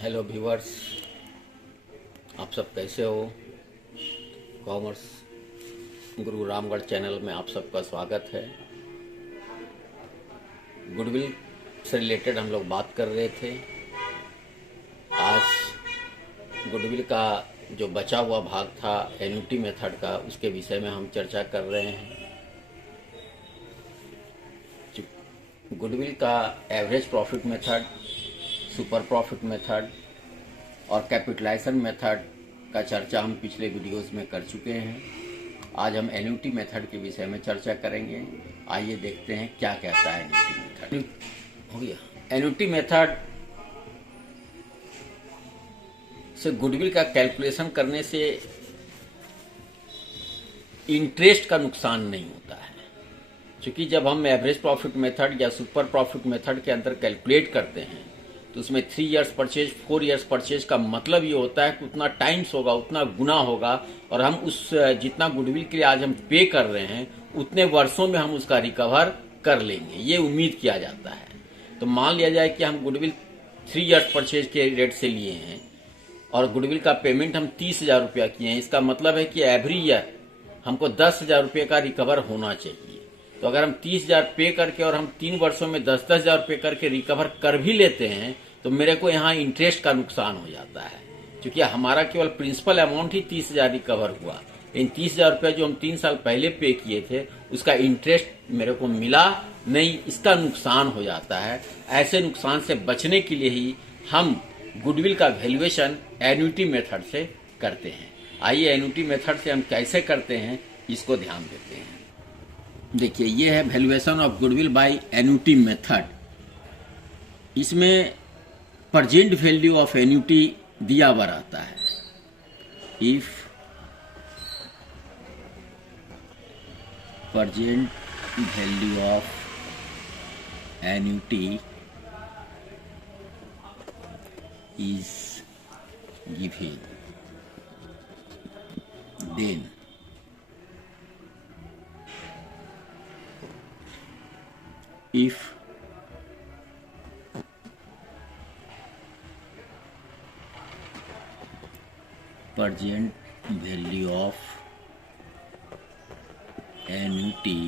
Hello viewers, आप सब कैसे हो। कॉमर्स गुरु रामगढ़ चैनल में आप सबका स्वागत है। गुडविल से रिलेटेड हम लोग बात कर रहे थे। आज गुडविल का जो बचा हुआ भाग था एन्युटी मेथड का, उसके विषय में हम चर्चा कर रहे हैं। गुडविल का average profit method, super profit method और कैपिटलाइजेशन मेथड का चर्चा हम पिछले वीडियोस में कर चुके हैं। आज हम एन्युटी मेथड के विषय में चर्चा करेंगे। आइए देखते हैं क्या कहता है एन्युटी मेथड। हो गया। एन्युटी मेथड से गुडविल का कैलकुलेशन करने से इंटरेस्ट का नुकसान नहीं होता है, क्योंकि जब हम एवरेज प्रॉफिट मेथड या सुपर प्रॉफिट मेथड के अंदर कैलकुलेट करते हैं तो उसमें 3 इयर्स परचेज 4 इयर्स परचेज का मतलब ये होता है कि उतना टाइम्स होगा, उतना गुना होगा, और हम उस जितना गुडविल के लिए आज हम पे कर रहे हैं उतने वर्षों में हम उसका रिकवर कर लेंगे, ये उम्मीद किया जाता है। तो मान लिया जाए कि हम गुडविल 3 इयर्स परचेज के रेट से लिए हैं और गुडविल का पेमेंट हम 30,000 रुपया किए हैं। इसका मतलब है कि एवरी ईयर हमको 10,000 रुपये का रिकवर होना चाहिए। तो अगर हम 30,000 पे करके और हम 3 वर्षों में 10,000 रुपये करके रिकवर कर भी लेते हैं तो मेरे को यहाँ इंटरेस्ट का नुकसान हो जाता है, क्योंकि हमारा केवल प्रिंसिपल अमाउंट ही 30,000 रिकवर हुआ। इन 30,000 रुपये जो हम 3 साल पहले पे किए थे उसका इंटरेस्ट मेरे को मिला नहीं, इसका नुकसान हो जाता है। ऐसे नुकसान से बचने के लिए ही हम गुडविल का वैल्यूएशन एन्युटी मेथड से करते हैं। आइए एन्युटी मेथड से हम कैसे करते हैं इसको ध्यान देते हैं। देखिए, ये है valuation of goodwill by annuity method. इसमें प्रेजेंट वैल्यू ऑफ एन्युटी दिया हुआ रहता है। If present value of annuity is given, then if present value of annuity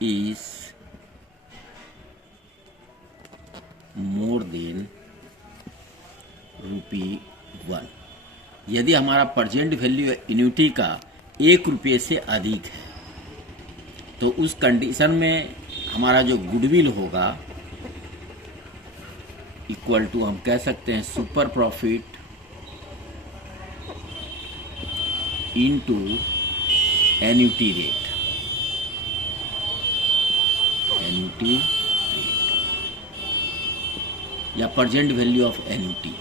is more than ₹1, यदि हमारा प्रेजेंट वैल्यू एन्युटी का 1 रुपये से अधिक है तो उस कंडीशन में हमारा जो गुडविल होगा इक्वल टू हम कह सकते हैं super profit into annuity rate. Annuity rate या प्रेजेंट वैल्यू ऑफ एन्युटी।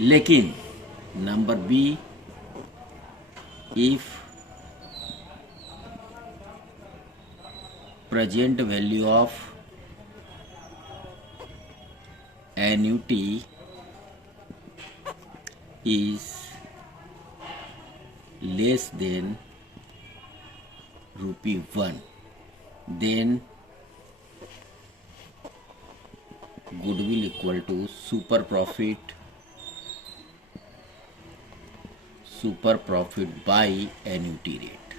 लेकिन number B, if present value of annuity is less than ₹1, then goodwill equal to super profit by annuity rate.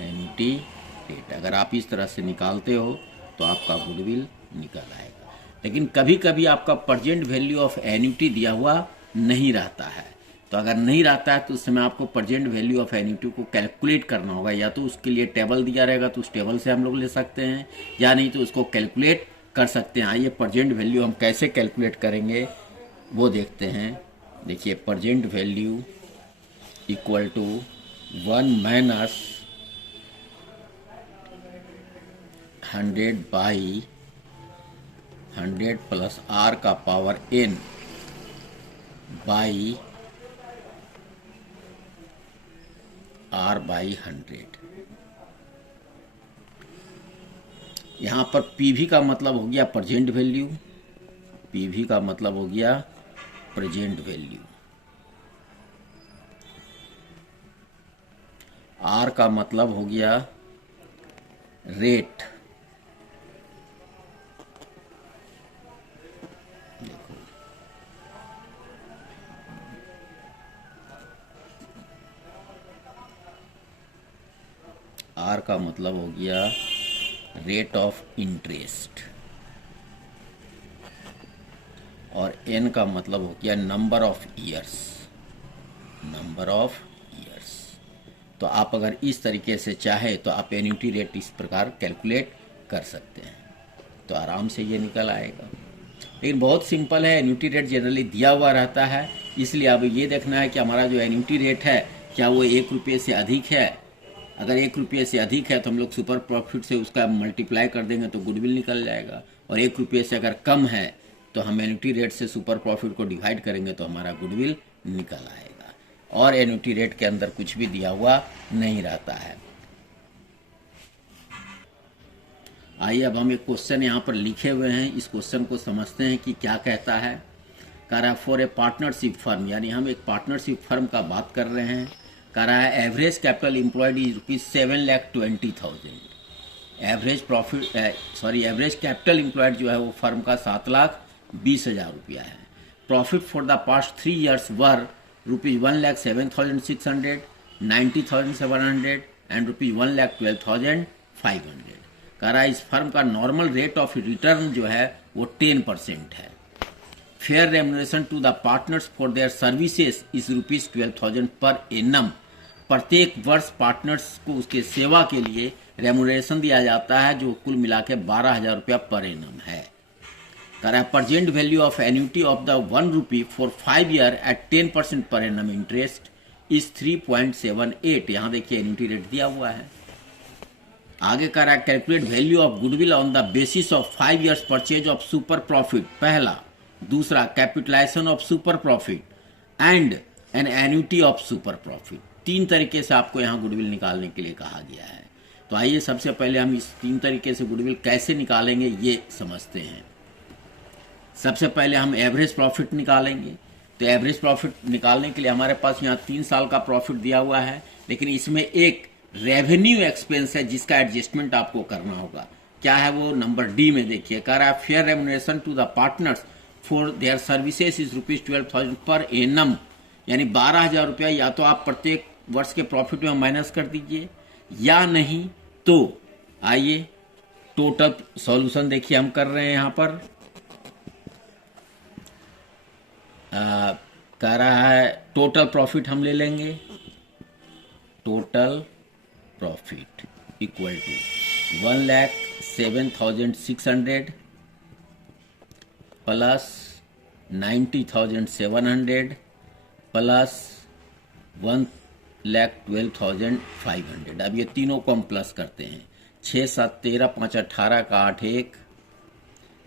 Annuity rate अगर आप इस तरह से निकालते हो तो आपका गुडविल निकल आएगा। लेकिन कभी कभी आपका प्रेजेंट वैल्यू ऑफ एन्युटी दिया हुआ नहीं रहता है, तो अगर नहीं रहता है तो उस समय आपको प्रेजेंट वैल्यू ऑफ एन्युटी को कैलकुलेट करना होगा। या तो उसके लिए टेबल दिया रहेगा तो उस टेबल से हम लोग ले सकते हैं, या नहीं तो उसको कैलकुलेट कर सकते हैं। आइए प्रेजेंट वैल्यू हम कैसे कैलकुलेट करेंगे वो देखते हैं। देखिए, present value equal to 1 minus 100 by 100 plus r का power n by r by 100। यहाँ पर पीवी का मतलब हो गया प्रेजेंट वैल्यू, पीवी का मतलब हो गया प्रेजेंट वैल्यू, आर का मतलब हो गया रेट, का मतलब हो गया रेट ऑफ इंटरेस्ट और एन का मतलब हो गया नंबर ऑफ ईयर्स। तो आप अगर इस तरीके से चाहे तो आप एन्युटी रेट इस प्रकार कैलकुलेट कर सकते हैं, तो आराम से ये निकल आएगा। लेकिन बहुत सिंपल है, एन्युटी रेट जनरली दिया हुआ रहता है, इसलिए अब ये देखना है कि हमारा जो एन्युटी रेट है क्या वो 1 रुपये से अधिक है। अगर 1 रुपये से अधिक है तो हम लोग सुपर प्रॉफिट से उसका मल्टीप्लाई कर देंगे तो गुडविल निकल जाएगा, और 1 रुपये से अगर कम है तो हम एन्युटी रेट से सुपर प्रॉफिट को डिवाइड करेंगे तो हमारा गुडविल निकल आएगा। और एन्युटी रेट के अंदर कुछ भी दिया हुआ नहीं रहता है। आइए अब हम एक क्वेश्चन यहाँ पर लिखे हुए हैं, इस क्वेश्चन को समझते हैं कि क्या कहता है। कह रहा है फॉर ए पार्टनरशिप फर्म, यानी हम एक पार्टनरशिप फर्म का बात कर रहे हैं। कह रहा है average capital employed is ₹7,20,000। Average capital employed जो है वो फर्म का 7,20,000 रुपया है। Profit for the past 3 years were ₹1,07,600, ₹90,700 and ₹1,12,500। कह रहा है इस फर्म का नॉर्मल रेट ऑफ रिटर्न जो है वो 10% है। Fair remuneration to the partners for their services is ₹12,000 per annum. प्रत्येक वर्ष पार्टनर्स को उसके सेवा के लिए रेम्युनरेशन दिया जाता है जो कुल मिला के 12,000 रुपया पर एनम है। कह रहा है present value of annuity of the 1 rupee for 5 year at 10% per annum interest is 3.78। यहाँ देखिए एन्युटी रेट दिया हुआ है। आगे कह रहा है calculate value of goodwill on the basis of 5 years purchase of super profit, पहला। दूसरा capitalisation of super profit and an annuity of super profit. 3 तरीके से आपको यहाँ गुडविल निकालने के लिए कहा गया है। तो आइए सबसे पहले हम इस 3 तरीके से गुडविल कैसे निकालेंगे ये समझते हैं। सबसे पहले हम एवरेज प्रॉफिट निकालेंगे। तो एवरेज प्रॉफिट निकालने के लिए हमारे पास यहाँ 3 साल का प्रॉफिट दिया हुआ है, लेकिन इसमें एक रेवेन्यू एक्सपेंस है जिसका एडजस्टमेंट आपको करना होगा। क्या है वो? नंबर डी में देखिए, कह रहा है fair remuneration to the partners for their services is ₹12,000 per annum, यानी 12,000 रुपया या तो आप प्रत्येक वर्ष के प्रॉफिट में माइनस कर दीजिए, या नहीं तो आइए टोटल सॉल्यूशन देखिए हम कर रहे हैं यहाँ पर। कह रहा है टोटल प्रॉफिट हम ले लेंगे। Total profit equal to 1,07,600 plus 90,700 plus 1,12,500। अब ये तीनों को हम प्लस करते हैं। 6 7 13 5 18 का 8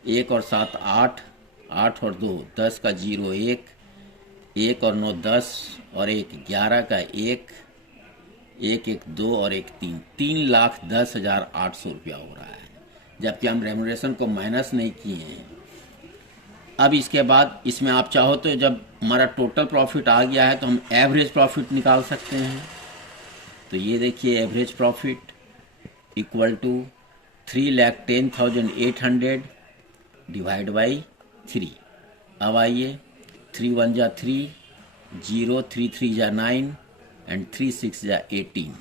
1 और 7 8 8 और 2 10 का 0 1 और 9 10 और 1 11 का 1 1 2 और 1 3 3,10,800 रुपया हो रहा है, जबकि हम रेम्युनरेशन को माइनस नहीं किए हैं। अब इसके बाद इसमें आप चाहो तो जब हमारा टोटल प्रॉफिट आ गया है तो हम एवरेज प्रॉफिट निकाल सकते हैं। तो ये देखिए average profit equal to 3,10,800 divide by 3। अब आइए 3 1 जा 3, 0 3 3 जा 9 एंड 3 6 जा 18।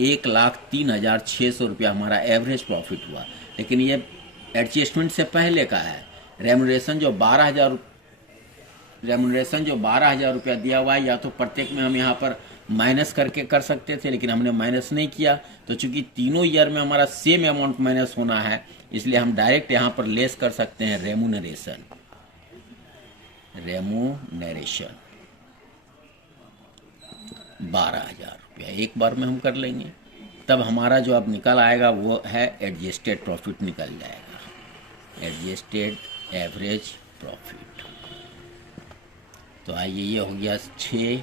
1,03,600 रुपया हमारा एवरेज प्रॉफिट हुआ। लेकिन ये एडजस्टमेंट से पहले का है। रेम्युनरेशन जो 12,000 रुपया दिया हुआ है, या तो प्रत्येक में हम यहाँ पर माइनस करके कर सकते थे, लेकिन हमने माइनस नहीं किया। तो चूंकि तीनों ईयर में हमारा सेम अमाउंट माइनस होना है, इसलिए हम डायरेक्ट यहाँ पर लेस कर सकते हैं रेम्युनरेशन 12,000 रुपया एक बार में हम कर लेंगे। तब हमारा जो अब निकल आएगा वो है एडजस्टेड प्रॉफिट निकल जाएगा, एडजस्टेड एवरेज प्रॉफिट। तो आइए ये हो गया 6,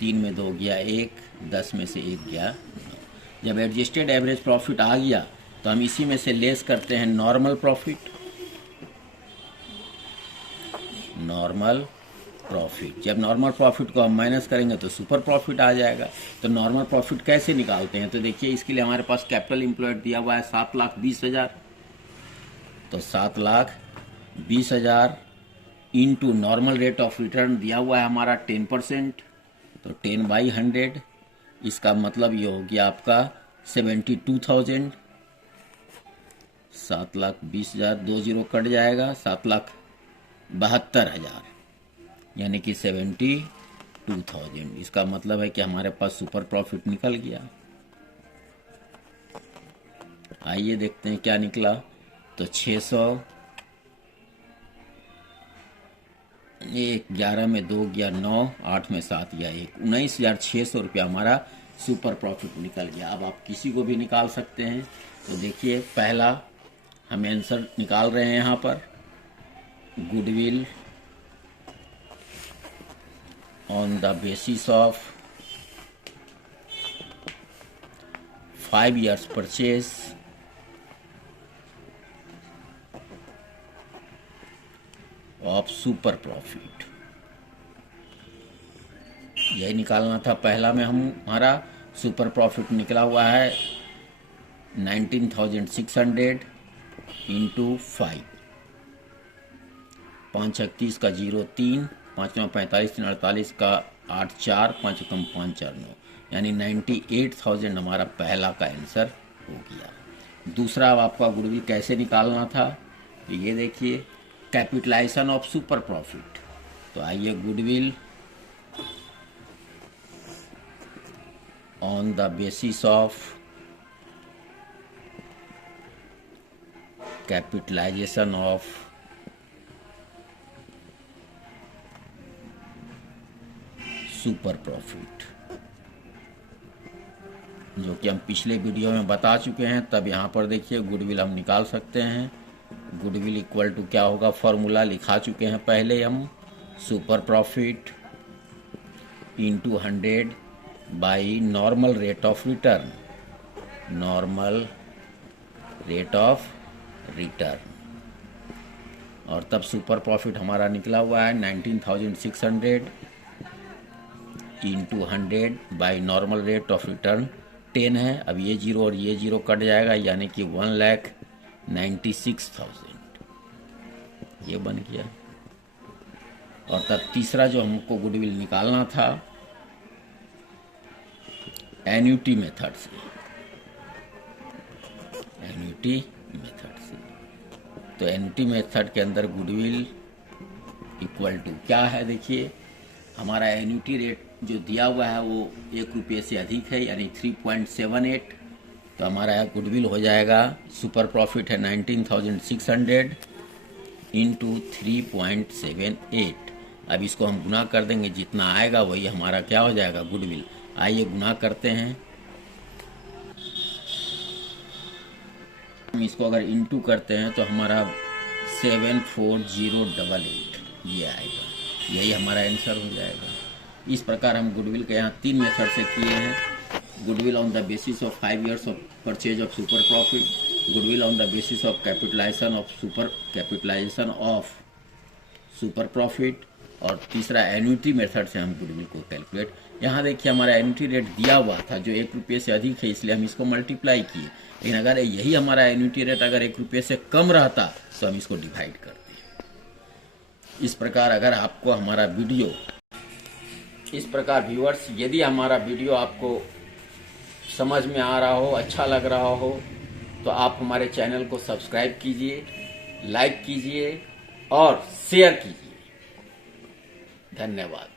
3 में 2 गया 1, 10 में से 1 गया 9। जब एडजस्टेड एवरेज प्रॉफिट आ गया तो हम इसी में से लेस करते हैं नॉर्मल प्रॉफिट। नॉर्मल प्रॉफिट, जब नॉर्मल प्रॉफिट को हम माइनस करेंगे तो सुपर प्रॉफिट आ जाएगा। तो नॉर्मल प्रॉफिट कैसे निकालते हैं? तो देखिए इसके लिए हमारे पास कैपिटल एम्प्लॉयड दिया हुआ है 7,20,000। तो 7,20,000 into normal rate of return दिया हुआ है हमारा 10%, तो 10/100 इसका मतलब ये हो गया आपका 72,000, 7,20,000, 2 जीरो कट जाएगा, 7,72,000 यानी कि 72,000। इसका मतलब है कि हमारे पास सुपर प्रॉफिट निकल गया। आइए देखते हैं क्या निकला। तो 600, 1, 11 में 2 गया 9, 8 में 7 गया 1, 19,600 रुपया हमारा सुपर प्रॉफिट निकल गया। अब आप किसी को भी निकाल सकते हैं। तो देखिए पहला हम आंसर निकाल रहे हैं यहाँ पर, goodwill on the basis of 5 years purchase of super profit, यही निकालना था। पहला में हमारा सुपर प्रॉफिट निकला हुआ है 19,600 इंटू 5, 5 31 का 0 3, 5 45 3 48 का 8 4, 5 कम 5 4 9, यानी 98,000 हमारा पहला का आंसर हो गया। दूसरा अब आपका गुडविल कैसे निकालना था, तो ये देखिए कैपिटलाइजेशन ऑफ सुपर प्रॉफिट। तो आइए goodwill on the basis of capitalisation of super profit, जो कि हम पिछले वीडियो में बता चुके हैं। तब यहाँ पर देखिए गुडविल हम निकाल सकते हैं। गुडविल इक्वल टू क्या होगा, फॉर्मूला लिखा चुके हैं पहले हम, super profit into 100 by normal rate of return, normal rate of return. और तब सुपर प्रॉफिट हमारा निकला हुआ है 19,600 into 100 by normal rate of return 10 है। अब ये जीरो और ये जीरो कट जाएगा, यानी कि 1,96,000 ये बन गया। और तब तीसरा जो हमको गुडविल निकालना था एन्युटी मेथड से, एन्युटी मेथड से। तो एन्युटी मेथड के अंदर गुडविल इक्वल टू क्या है, देखिए हमारा एन्युटी रेट जो दिया हुआ है वो 1 रुपये से अधिक है, यानी 3.78। तो हमारा गुडविल हो जाएगा, सुपर प्रॉफिट है 19,600 इंटू 3.78। अब इसको हम गुना कर देंगे, जितना आएगा वही हमारा क्या हो जाएगा, गुडविल। आइए गुना करते हैं। हम इसको अगर इंटू करते हैं तो हमारा 74088 ये आएगा, यही हमारा आंसर हो जाएगा। इस प्रकार हम गुडविल के यहाँ 3 मेथड से किए हैं। Goodwill on the basis of 5 years of purchase of super profit, goodwill on the basis of capitalisation of super profit, और तीसरा एन्युटी मेथड से हम गुडविल को कैलकुलेट। यहाँ देखिए हमारा एन्युटी रेट दिया हुआ था जो 1 रुपये से अधिक है, इसलिए हम इसको मल्टीप्लाई किए। लेकिन अगर यही हमारा एन्युटी रेट अगर 1 रुपये से कम रहता तो हम इसको डिवाइड करते। इस प्रकार अगर आपको हमारा वीडियो, इस प्रकार व्यूअर्स, यदि हमारा वीडियो आपको समझ में आ रहा हो, अच्छा लग रहा हो, तो आप हमारे चैनल को सब्सक्राइब कीजिए, लाइक कीजिए और शेयर कीजिए। धन्यवाद।